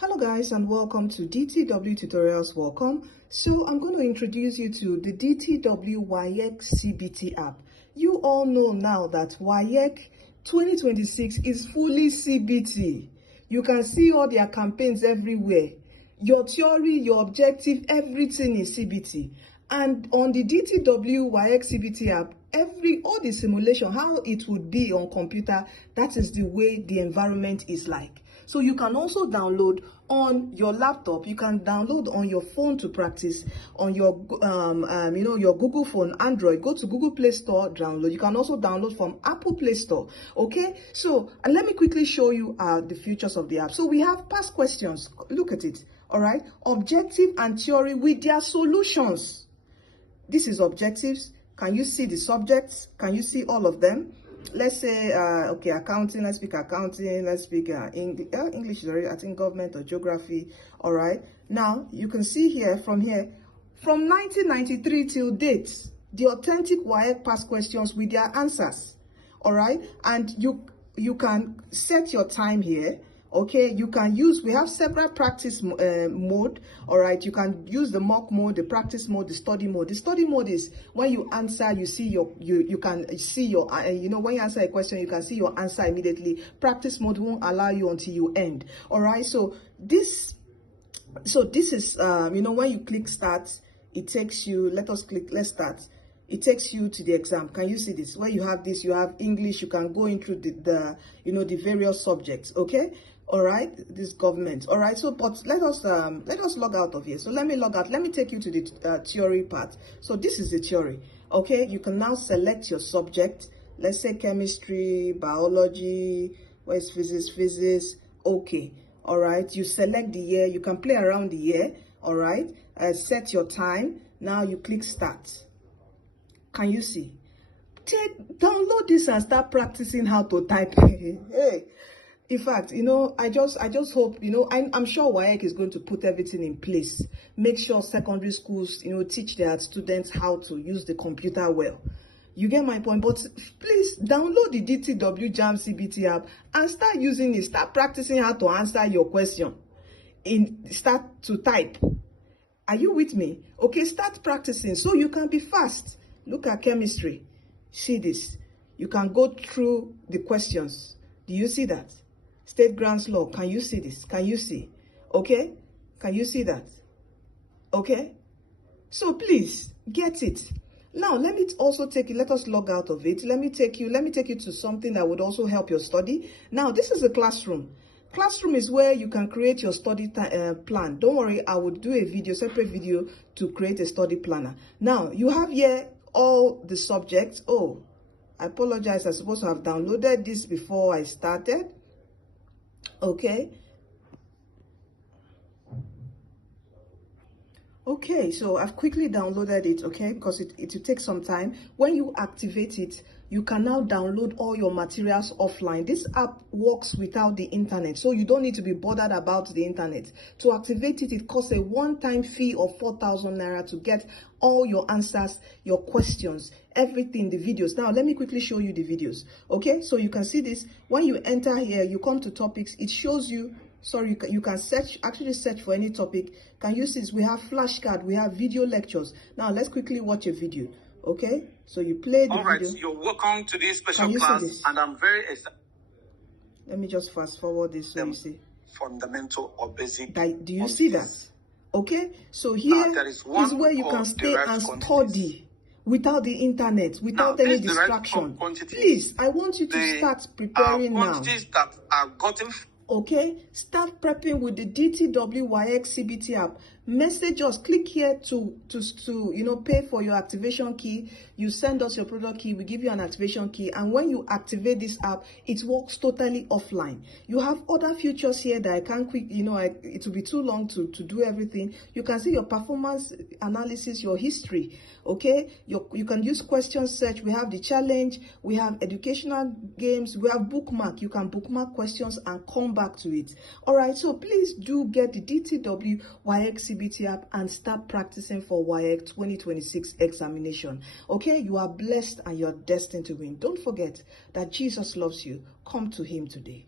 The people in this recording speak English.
Hello guys, and welcome to DTW Tutorials. Welcome. So I'm going to introduce you to the DTW WAEC CBT app. You all know now that WAEC 2026 is fully CBT. You can see all their campaigns everywhere. Your theory, your objective, everything is CBT. And on the DTW WAEC CBT app, all the simulation, how it would be on computer, that is the way the environment is like. So you can also download on your laptop. You can download on your phone to practice on your your Google phone, Android. Go to Google Play Store, download. You can also download from Apple Play Store. Okay, so and let me quickly show you the features of the app. So we have past questions. Look at it. All right, objective and theory with their solutions. This is objectives. Can you see the subjects? Can you see all of them? Let's say, okay, accounting. Let's speak accounting. Let's speak English, I think government or geography. All right. Now, you can see here, from 1993 till date, the authentic WAEC past questions with their answers. All right. And you can set your time here. Okay, you can use, we have several practice mode. All right, you can use the mock mode, the practice mode, the study mode. The study mode is when you answer, you see you can see your when you answer a question, you can see your answer immediately. Practice mode won't allow you until you end. All right, so this is when you click start, it takes you, let's start. It takes you to the exam. Can you see this? Where you have this, you have English, you can go into the various subjects. Okay, all right, this government. All right, so but let us log out of here. So let me log out. Let me take you to the theory part. So this is the theory. Okay, you can now select your subject. Let's say chemistry, biology, where is physics. Okay, all right, you select the year. You can play around the year. All right, set your time. Now you click start. Can you see? Download this and start practicing how to type. Hey, in fact, I just hope, I'm sure WAEC is going to put everything in place. Make sure secondary schools, teach their students how to use the computer well. You get my point? But please download the DTW JAM CBT app and start using it. Start practicing how to answer your question. Start to type. Are you with me? Okay, start practicing so you can be fast. Look at chemistry. See this. You can go through the questions. Do you see that? State grants law. Can you see this? Can you see? Okay? Can you see that? Okay? So please get it. Now let me also take you. Let us log out of it. Let me take you to something that would also help your study. Now this is a classroom. Classroom is where you can create your study plan. Don't worry, I would do a separate video to create a study planner. Now you have here all the subjects. Oh, I apologize. I'm supposed to have downloaded this before I started. Okay. Okay, so I've quickly downloaded it, okay, because it will take some time. When you activate it, you can now download all your materials offline. This app works without the internet, so you don't need to be bothered about the internet. To activate it, it costs a one-time fee of 4,000 Naira to get all your answers, your questions, everything, the videos. Now, let me quickly show you the videos, okay? So you can see this. When you enter here, you come to topics, it shows you. Sorry, you can search for any topic. Can you see this? We have flashcard, we have video lectures. Now let's quickly watch a video. Okay, so you play the video. All right, you're welcome to this special class, and I'm very excited. Let me just fast forward this so you see. Fundamental or basic. Do you see that? Okay, so here is where you can stay and study without the internet, without any distraction. Please, I want you to start preparing now. Quantities that are gotten. Okay, start prepping with the DTW WAEC CBT app. Message us, click here to pay for your activation key. You send us your product key, we give you an activation key, and when you activate this app, it works totally offline. You have other features here that I can't it will be too long to do everything. You can see your performance analysis, your history. Okay, you can use question search. We have the challenge, we have educational games, we have bookmark. You can bookmark questions and come back to it. All right, so please do get the DTW WAEC CBT app and start practicing for WAEC 2026 examination. Okay, you are blessed and you're destined to win. Don't forget that Jesus loves you. Come to him today.